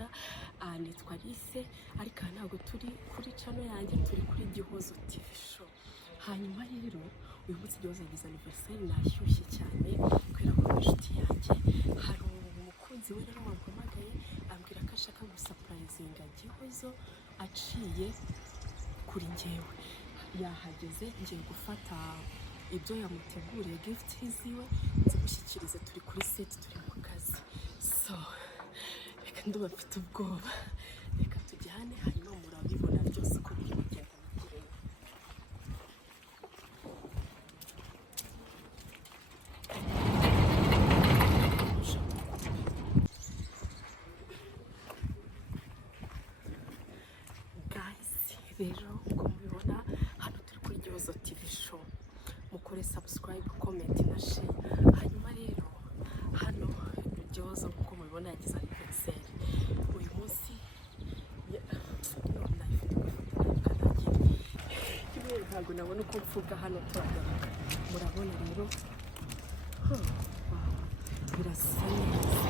neza. Nitwa Alice ariko ntabwo turi kuri channel yanjye, turi kuri GIHOZO TV show. Hanyuma rero uyu munsi GIHOZO yagize anniversaire, nashyushye cyane kubera ko inshuti yanjye hari umukunzi we rero wampamagaye ambwira ko ashaka gusapurayizinga GIHOZO aciye kuri njyewe. Yahageze ngiye gufata ibyo yamuteguriye gift ziwe nzi gushyikiriza, turi kuri set, turi mu kazi, so reka nduba mfite ubwoba, reka tujyane hanyuma murabibona byose uko biri kugenda. Rero uko mubibona hano turi kuri GIHOZO TV show, mukore subscribe, comment na share. Hanyuma rero hano GIHOZO uko mubibona yagize anniversaire uyu munsi. Ntabwo nabona uko mvuga hano turagaruka, murabona rero birasa neza.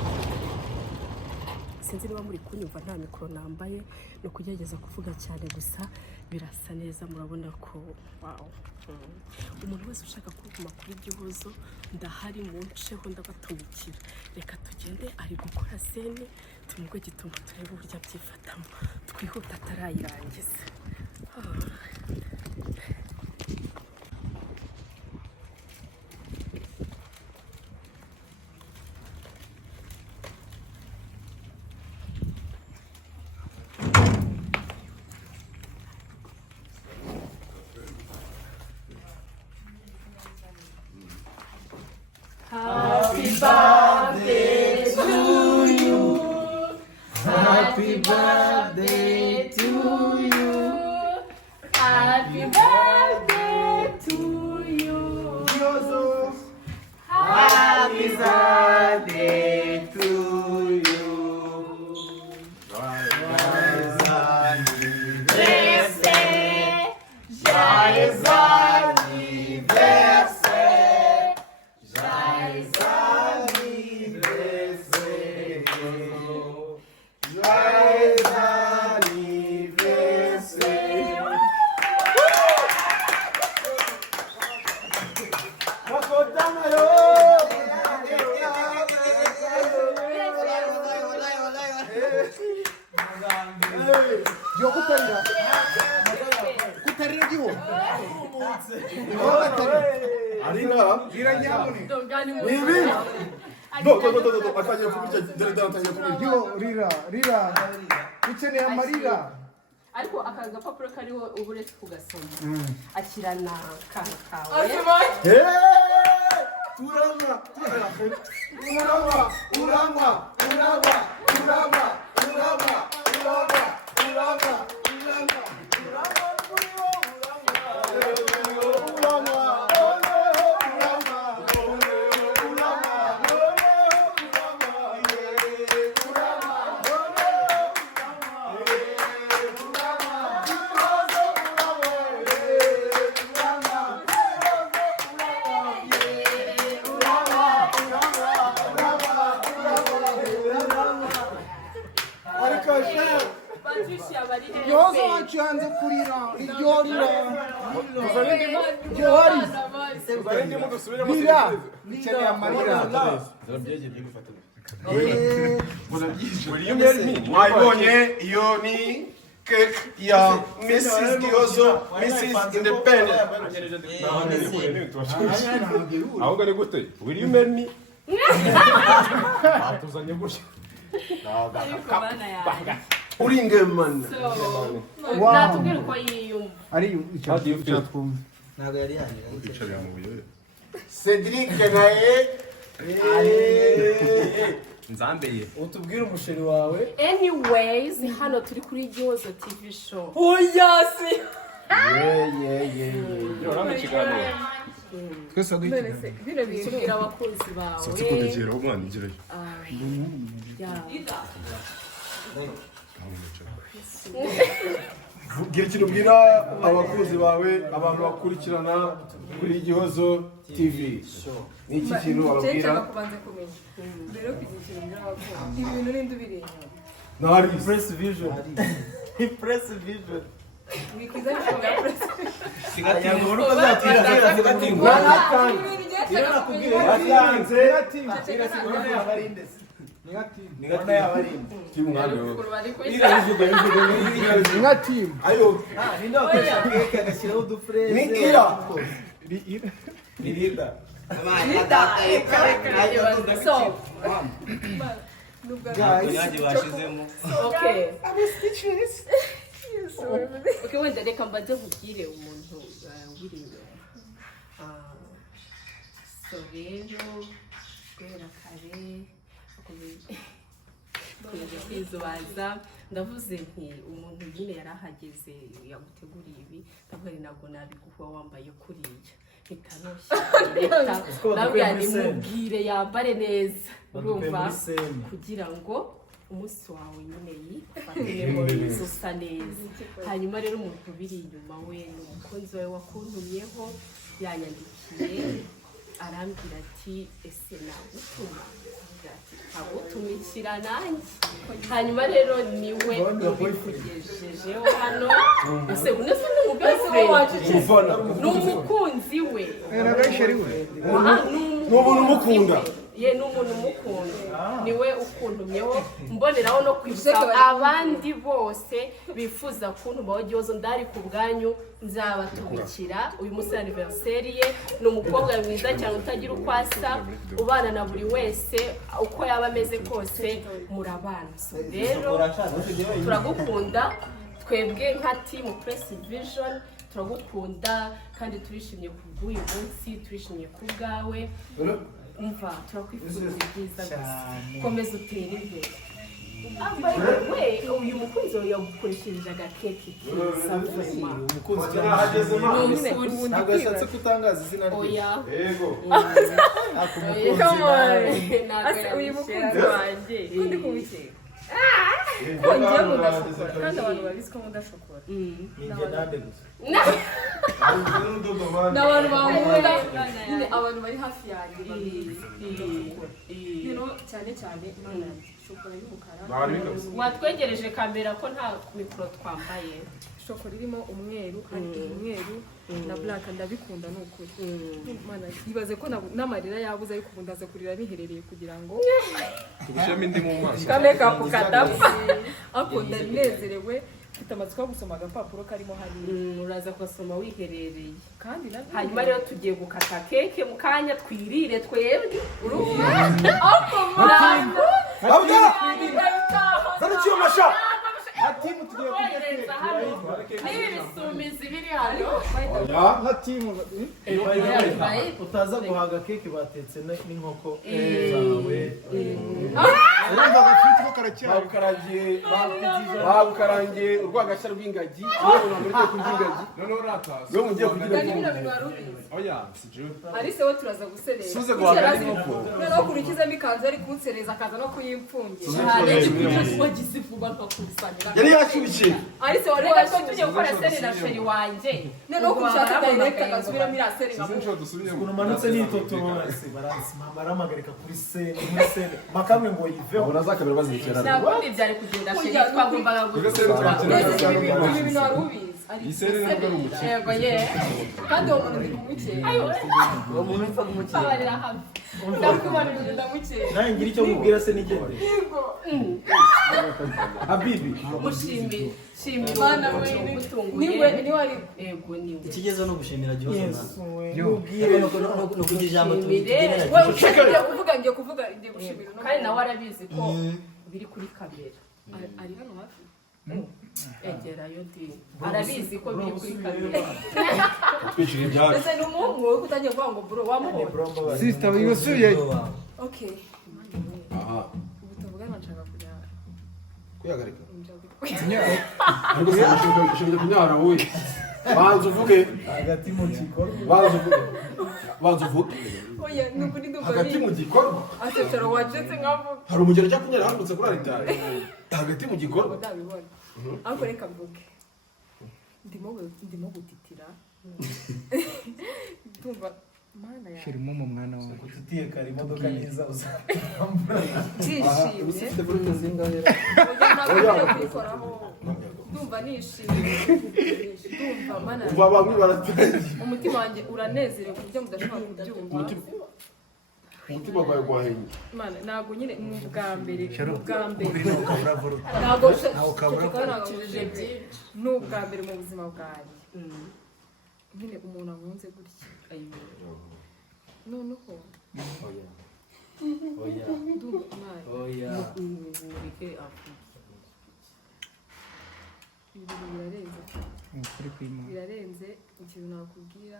Sinzi niba muri kunyumva, nta mikoro nambaye, no kugerageza kuvuga cyane, gusa birasa neza. Murabona ko wow. Umuntu wese ushaka kuguma kuri GIHOZO ndahari, munceho ndabatumikira. Reka tugende, ari gukora sene, tumugwe gituma turebe uburyo abyifatamo, twihuta atarayirangiza. Happy birthday to you. Happy birthday to you. Happy birthday to you. GIHOZO. Happy birthday to you. Joyeux anniversaire. Joyeux anniversaire. Rira ukeneye amarira ariko aka gapapuro kariho uburetse kugasoma akirana kana kawe. GIHOZO wacu yanze kurira, iryo rira ukeneye amarira. Mwayibonye, iyo ni cake ya Mrs. GIHOZO, Mrs. Independent. ahubwo ni gute? Will you marry me? Batuzanye gutya. Uringemana. Natubwira uko yiyumva. Ari icyo twumva. Ntabwo yari yanira. Cedric naye Nzambeye. Utubwire umusheri wawe. Anyways, hano turi kuri GIHOZO TV show. Oyasi. Urabona ikiganiro. Twese bagwita. Bino bibwira abakunzi bawe. Sotse kudegera umwana igirayo. gira ikintu ubwira abakunzi bawe, abantu bakurikirana kuri GIHOZO TV. Ni iki kintu bababwira? Rero kugira ikintu by'abakunzi. Ibi bintu n'indi biri inyuma. Nari. Press vision. Press vision. Wikwiza bishoboka press. Sigatinya nkuru ko zatira sigatinya. Iyo nakubwiye yatanze. Sigatinya yabarinde. Nigatinya yabarinde. Timu ngande wowe. Ira bivuga Nka team. Ayo. ninde wakoresha keke agashyiraho udufreze. Ni ira. Ni Linda. So okay. Okay, wenda reka mbaze nkubwire umuntu uri inyuma. So rero guhera kare kwizubaza ndavuze nti umuntu nyine yarahageze yaguteguriye ibi ndavuga ni ntabwo nabiguha wambaye kuriya nabwira nimubwire yambare neza urumva kugira ngo umunsi wawe nyine yifatemo usa neza. Hanyuma rero umuntu ubiri inyuma we ni umukunzi wawe wakuntumyeho yanyandikiye arambwira ati ese nagutuma agutumikira nanjye. Hanyuma rero niwe ubikugejejeho hano ese unese n'umukunzi we N'umuntu umukunda. ye n'umuntu umukunda niwe ukuntumyeho mboneraho no kwibutsa abandi bose bifuza kuntumaho GIHOZO ndari ku bwanyu nzabatumikira. Uyu munsi anniversaire ye ni umukobwa mwiza cyane utagira uko asa ubana na buri wese uko yaba ameze kose murabana. So rero turagukunda twebwe nka team Press Vision turagukunda kandi turishimye kubw'uyu munsi turishimye kubwawe. Umva turakwifuza ibyiza gusa komeza utere imbere. Uyu mukunzi wawe yagukoresheje agakeke keza vema. Umukunzi cyane. Ntabwo yashatse kutangaza izina rye. Oya. Yego. Uyu mukunzi wanjye kundi kubikeka Kongera mudashokora kandi abantu babizi ko mudashokora. Ninjye nande gusa. N'abantu bankunda abantu bari hafi yanjye rero cyane cyane Imana shokora y'umukara. watwegereje kamera ko nta mikoro twambaye. Shokora irimo umweru hari umweru na black ndabikunda n'ukuri. Imana ibaze ko n'amarira yabuze ariko ubu ndaza kurira biherereye kugira ngo tubisheme indi mu maso kame kapu kadapfa akunda nezerewe mfite amatsiko yo gusoma agapapuro karimo hari uraza kubasoma wiherereye kandi hanyuma rero tugiye gukata keke mu kanya twirire twebwe urumva Zanikiyo masha. Timu tugiye kugeza n'ibisumizi biri hano nka timu utaza guhaga keke batetse n'inkoko zawe. Urumva agafite ko karacyari. Babukarangiye urwagashya rw'ingagi. None kurya ingagi. none urataza Yo mugiye kugira kandi ngo. bino bintu warubizi oya sije ari se wo turaza gusereza Suze guhaga n'inkoko. noneho kurikizamo ikanzu ari kunsereza akaza no kuyimfungira cyane cyane wagize vuba nkakusanira Yari yashyushye. ari se reka warega ko tujye gukora seri na sheri wanjye noneho kushaka direct akasubiramo iriya seri sinzi nshobora dusubire Ukuntu manutse n'itotoro barampamagarika kuri sene muri sene makamwe ngo yiveho. Ubona zakabera bazikera. ntabwo byari kugenda sheri twagombaga gutura ibi bintu wari ubizi iyi seri ntabwo ari umukino yego ye kandi uwo muntu ndi kumukera Uwo muntu wipfa kumukira. babarira hamwe ndakubona ibintu ndamukera Nanjye ngira icyo mubwira se nigende. Habibi. mushimire shimira Mana we ugutunguye niwe ari yego niwe Ikigezo no gushimira GIHOZO Yesu we. Mubwire no kugira ijambo tugenera wowe GIHOZO. ngiye kuvuga ngiye gushimira no kandi nawe arabizi ko biri kuri kamera ari hano hafi egerayo ndi arabizi ko biri kuri kamera Twicira ibyacu. ese ni umuhungu wowe kutangiye kuvuga ngo bro wamubona Sister wibasuye. okay Aha. ubu tuvugana nshaka kujya Kuyagarika. njya Ariko ushobora kunyara wowe. Banza uvuge. Hagati mu gikorwa. Banza uvuge. oya ni ukuri ndumva Hagati mu gikorwa. asecero wacetse nkavuga Hari umugero ujya kunyara hambutse kuri aritari. Hagati mu gikorwa. ndabibona ariko reka mvuge ndimo gutitira ndumva mana yawe shirimo mu mwana wawe ufitiye kare imodoka neza uzambura ndishimye ufite burute zingahe ntabwo kubikoraho ndumva nishimye ndumva mana uva bamwe baratangiye umutima wanjye uranezerewe ku buryo mudashobora kubyumva umutima wawe gwahenye mana ntabwo nyine ni ubwa mbere sharo ntabwo ni ubwa mbere mu buzima bwanjye nyine umuntu ankunze gutya noneho ndumva nawe ibintu birarenze ukuri kw'Imana birarenze ikintu nakubwira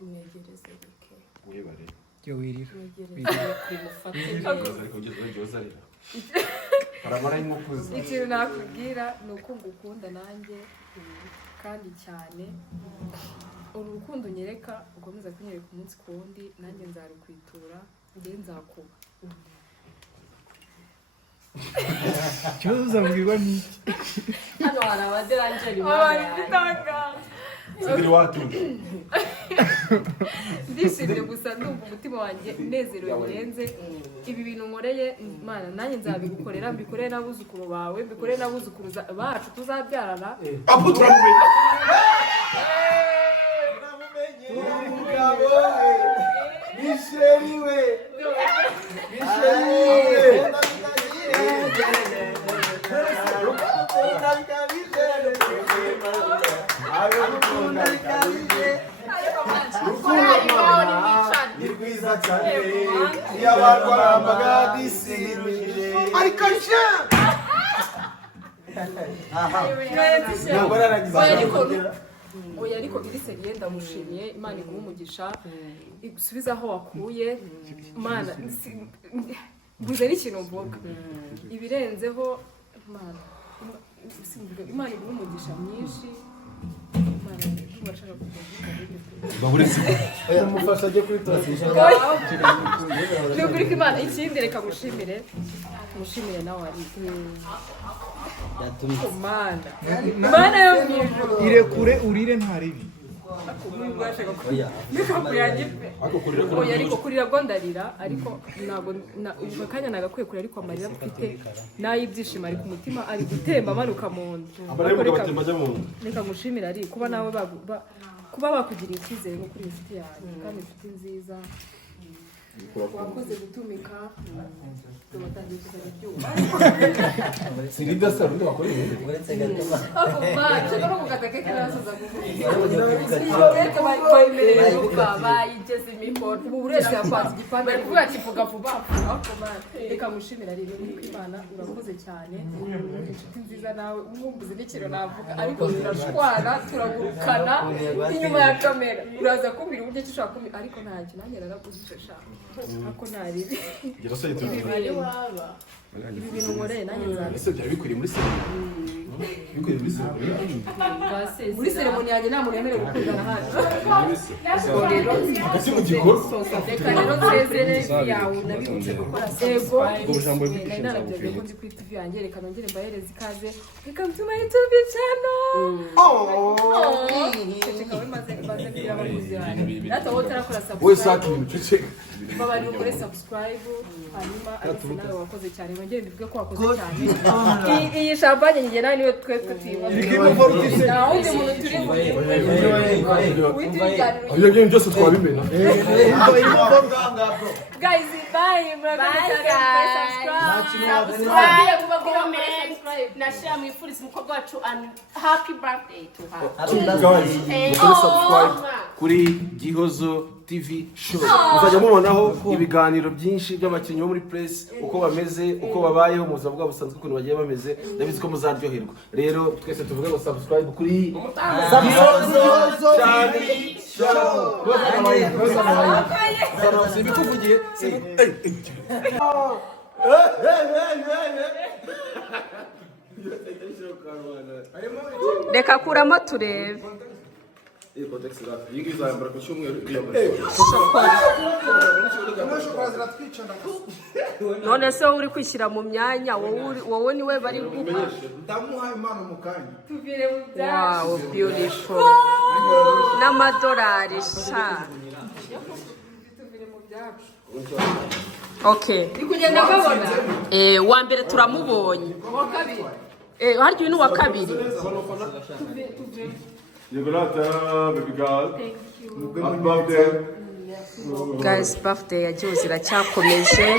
imwegereze bike wibare yo wirira imwegereze bimufate ariko ugeze arira arabara nk'ukuze ikintu nakubwira ni uko ngukunda nanjye kandi cyane uru rukundo unyereka ukomeza kunyereka umunsi ku wundi nanjye nzarukwitura njye nzakuba ikibazo uzabwirwa n'iki hano hari abaderangeri zibiri watunze ndishimye gusa ndumva umutima wanjye unezerewe birenze ibi bintu nkoreye mana nanjye nzabigukorera mbikorere n'abuzukuru bawe mbikorere n'abuzukuru bacu tuzabyarana apu turamumenye umugabo Michelle we ni rwiza cyane iyo abarwarambaga disiruje ariko sha ntabwo ararangiza oya ariko iri seriye ndamushimiye imana iguha umugisha igusubize aho wakuye mana mbuze n'ikintu mvuga ibirenzeho imana iguha umugisha myinshi imana urashaka kugira umufasha ajye kuri turasisha ni ukuri ko imana ikindi reka mushimire nawe ari mana yo mu ijuru irekure urire nta ribi oya ariko kurira bwo ndarira ariko ntabwo ubu kanya nagakwiye kurira ariko amarira mfite n'ay'ibyishimo ari ku mutima ari gutemba amanuka mu nda reka ngushimire ari kuba nawe kuba bakugiriye icyizere nko kuri inshuti yanjye kandi inshuti nziza wakoze gutumika tubatangiye kuzajya ibyuma sirida sa rundi bakora ibintu uretse gatema nshaka no gukata keke n'abasaza kuvuga bayigeze imikoro ubu buri wese yapanze igipande ari kuvuga ati vuga vuba reka mushimira rero kuko imana urakoze cyane inshuti nziza nawe mwumbuze n'ikintu navuga ariko turashwana turagurukana inyuma ya kamera uraza kumbira uburyo ki ushaka kumbira ariko ntacyo nanjye naraguzije shaka ako ntaribi ibi bintu nkoreye nanjye nzabizi ese byari bikwiriye muri sere bikwiriye muri sere muri seremoni yanjye nta muntu yemerewe gukundana hano hagati mu gikorwa reka rero nsezere yawe nabibutse gukora sego nari narabyaga ko ndi kuri tv yanjye reka nongere mbahereze ikaze welcome to my youtube channel ceceka we maze kugira abakuzi banjye data wowe utarakora wowe saki subscribe ibintu ceceka babari ukore subscribe hanyuma ariko nawe wakoze cyane nongere mbivuge ko wakoze cyane iyi champagne njye nawe niwe twebwe tuyibona nta wundi muntu turi ibyo bintu byose twabimena guys bye nashira mwifuriza umukobwa wacu happy birthday to her guys mukore subscribe kuri Gihozo TV show muzajya mubonaho ibiganiro byinshi by'abakinnyi bo muri press uko bameze uko babayeho mu buzima bwabo busanzwe ukuntu bagiye bameze ndabizi ko muzaryoherwa rero twese tuvuge ngo subscribe kuri simikuvugiye reka kuramo turebe iyi context rap iyi ngiyi izayambara ku cyumweru none se wowe uri kwishyira mu myanya wowe niwe bari guha ndamuhaye impano mu kanya. wow beautiful n'amadolari sha okay kugenda babona wa mbere turamubonye harya uyu ni uwa kabiri baby girl. guys birthday ya GIHOZO iracyakomeje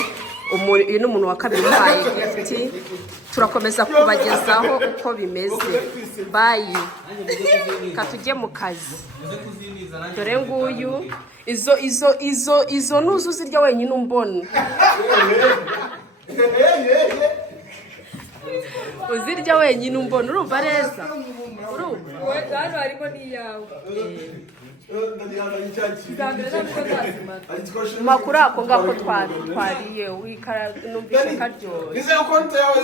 uyu ni umuntu wa kabiri umuhaye gift turakomeza kubagezaho uko bimeze bye katujye mu kazi dore nguyu izo nuzu zirya wenyine umbona uzirya wenyine umbona urumva neza urumva hano harimo n'iyawe makuru ako ngako twariye numvise karyoshye ize konti yawe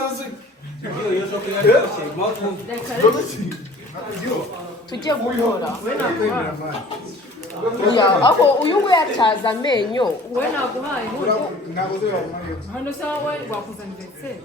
tujye gukora aho uyu we yacaza amenyo wowe naguhaye Ntabwo uzabona. hano se wowe wakuzanira se